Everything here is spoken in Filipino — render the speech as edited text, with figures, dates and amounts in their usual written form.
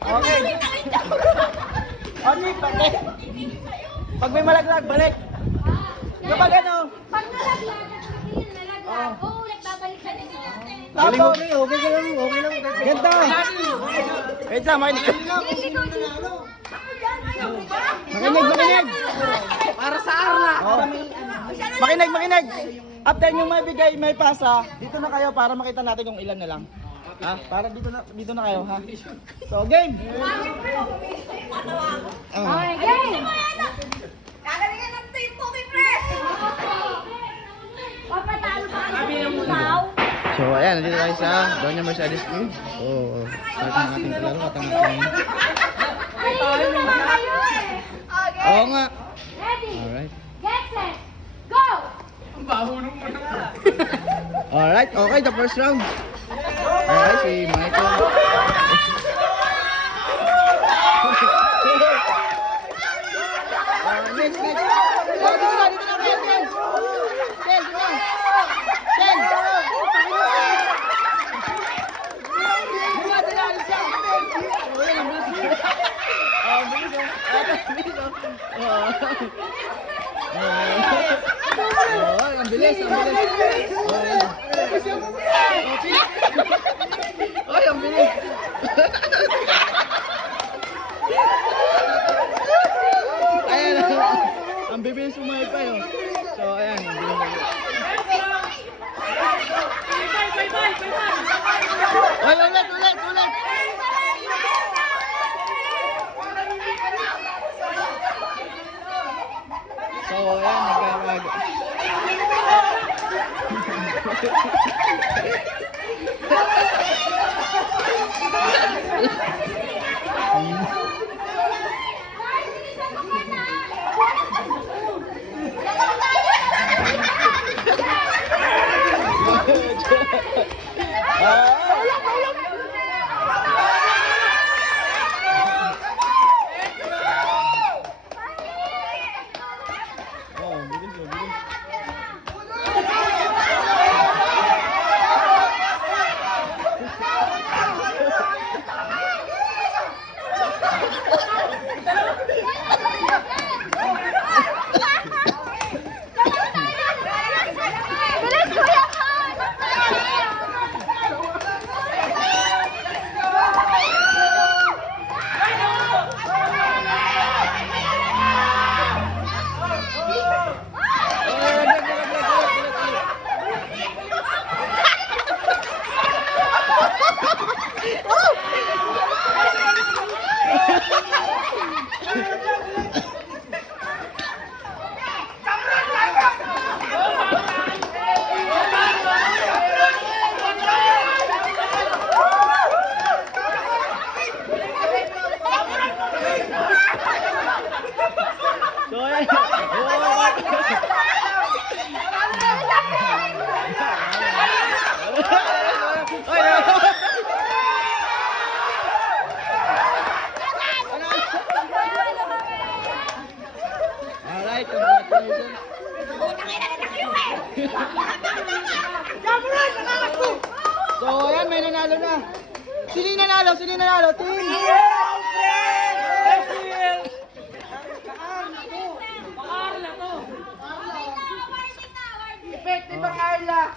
Okay. Okay, pati. Pag may malaglag, balik. Kapag ano? Pag nalaglag, ulit babalik siya dito. Tapos. Okay lang. Ganda. Wait lang, makinig. Makinig. Para sa Arla. Oh. Makinig. After nyo may bigay, may pasa, dito na kayo para makita natin kung ilan na lang. Ha? Para dito na kayo, ha? So, game! Okay, game! Kagalingan ng team Pogi Press! Papatalo pa kayo sa ikaw. So, ayan, nandito tayo sa Doña Mercedes League. So, start na natin palaro at ang ating... Kanino naman kayo eh? Oo nga. Ready? Alright. Get set! Go! Alright, okay, the first round. Okay, si Michael. Next. Oh, dito na, Ken. Ken, dito na. Ken. Dito na, siya. Oh, yan, ang bilis. Oh, bilis, oh. Oh, ang bilis. Ay, ang bilis. Ayan, ang bibilis umay pa yun. So, ayan, ang bilis. Ay, ulit. So, ayan, nagkawag. Alright, congratulations. So, ayan, may nanalo na. Sino yung nanalo? Team! Effective ang Arla.